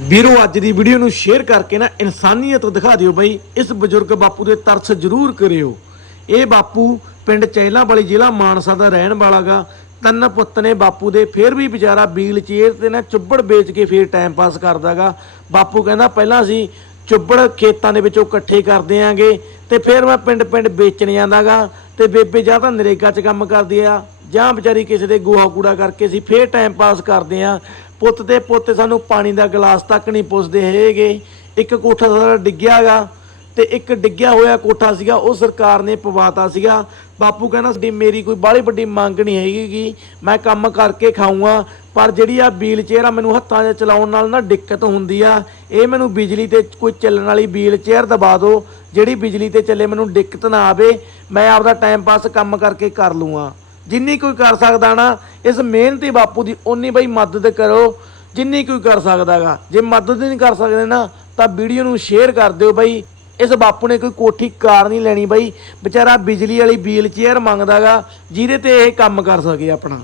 ਵੀਰੋ, ਅੱਜ ਦੀ ਵੀਡੀਓ ਨੂੰ ਸ਼ੇਅਰ ਕਰਕੇ ਨਾ ਇਨਸਾਨੀਅਤ ਦਿਖਾ ਦਿਓ ਬਈ। ਇਸ ਬਜ਼ੁਰਗ ਬਾਪੂ ਦੇ ਤਰਸ ਜ਼ਰੂਰ ਕਰਿਓ। ਇਹ ਬਾਪੂ ਪਿੰਡ ਚਹਿਲਾਂ ਵਾਲੀ ਜ਼ਿਲ੍ਹਾ ਮਾਨਸਾ ਦਾ ਰਹਿਣ ਵਾਲਾਗਾ। ਤਿੰਨ ਪੁੱਤ ਨੇ ਬਾਪੂ ਦੇ। ਫੇਰ ਵੀ ਵਿਚਾਰਾ ਵੀਲ ਚੇਅਰ ਤੇ ਨਾ ਚੁੱਬੜ ਵੇਚ ਕੇ ਫੇਰ ਟਾਈਮ ਪਾਸ ਕਰਦਾਗਾ। ਬਾਪੂ ਕਹਿੰਦਾ, ਪਹਿਲਾਂ ਅਸੀਂ ਚੁੱਬੜ ਖੇਤਾਂ ਦੇ ਵਿੱਚੋਂ ਇਕੱਠੇ ਕਰਦੇ ਆਂਗੇ ਤੇ ਫਿਰ ਮੈਂ ਪਿੰਡ ਪਿੰਡ ਵੇਚਣ ਜਾਂਦਾਗਾ ਤੇ ਬੇਬੇ ਜਾਂ ਤਾਂ ਨਰੇਗਾ 'ਚ ਕੰਮ ਕਰਦੀ ਆ ਜਾਂ ਵਿਚਾਰੀ ਕਿਸੇ ਦੇ ਗੋਹਾ ਕੂੜਾ ਕਰਕੇ ਅਸੀਂ ਫੇਰ ਟਾਈਮ ਪਾਸ ਕਰਦੇ ਆ ਪੁੱਤ ਦੇ ਪੁੱਤ ਸਾਨੂੰ ਪਾਣੀ ਦਾ ਗਲਾਸ ਤੱਕ ਨਹੀਂ ਪੁੱਛਦੇ ਹੈਗੇ। ਇੱਕ ਕੋਠਾ ਸਾਡਾ ਡਿੱਗਿਆਗਾ ਤੇ ਇੱਕ ਡਿੱਗਿਆ ਹੋਇਆ ਕੋਠਾ ਸੀਗਾ, ਉਹ ਸਰਕਾਰ ਨੇ ਪਵਾਤਾ ਸੀਗਾ। ਬਾਪੂ ਕਹਿੰਦਾ ਸਾਡੀ ਮੇਰੀ ਕੋਈ ਬਾਹਲੀ ਵੱਡੀ ਮੰਗ ਨਹੀਂ ਹੈਗੀ। ਮੈਂ ਕੰਮ ਕਰਕੇ ਖਾਊਂਗਾ, ਪਰ ਜਿਹੜੀ ਆ ਵੀਲ ਚੇਅਰ ਆ, ਮੈਨੂੰ ਹੱਥਾਂ 'ਚ ਚਲਾਉਣ ਨਾਲ ਨਾ ਦਿੱਕਤ ਹੁੰਦੀ ਆ। ਇਹ ਮੈਨੂੰ ਬਿਜਲੀ ਤੇ ਕੋਈ ਚੱਲਣ ਵਾਲੀ ਵੀਲ ਚੇਅਰ ਦਬਾ ਦਿਓ ਜਿਹੜੀ ਬਿਜਲੀ ਤੇ ਚੱਲੇ ਮੈਨੂੰ ਦਿੱਕਤ ਨਾ ਆਵੇ। ਮੈਂ ਆਪਦਾ ਟਾਈਮ ਪਾਸ ਕੰਮ ਕਰਕੇ ਕਰ ਲੂੰਗਾ। ਜਿੰਨੀ ਕੋਈ ਕਰ ਸਕਦਾ ਨਾ, ਇਸ ਮਿਹਨਤੀ ਬਾਪੂ ਦੀ ਓਨੀ ਬਈ ਮਦਦ ਕਰੋ, ਜਿੰਨੀ ਕੋਈ ਕਰ ਸਕਦਾਗਾ। ਜੇ ਮਦਦ ਨਹੀਂ ਕਰ ਸਕਦੇ ਨਾ, ਤਾਂ ਵੀਡੀਓ ਨੂੰ ਸ਼ੇਅਰ ਕਰ ਦਿਓ ਬਈ। ਇਸ ਬਾਪੂ ਨੇ ਕੋਈ ਕੋਠੀ ਕਾਰ ਨਹੀਂ ਲੈਣੀ ਬਈ। ਵਿਚਾਰਾ ਬਿਜਲੀ ਵਾਲੀ ਵੀਲ ਚੇਅਰ ਮੰਗਦਾਗਾ, ਜਿਹਦੇ ਤੇ ਇਹ ਕੰਮ ਕਰ ਸਕੇ ਆਪਣਾ।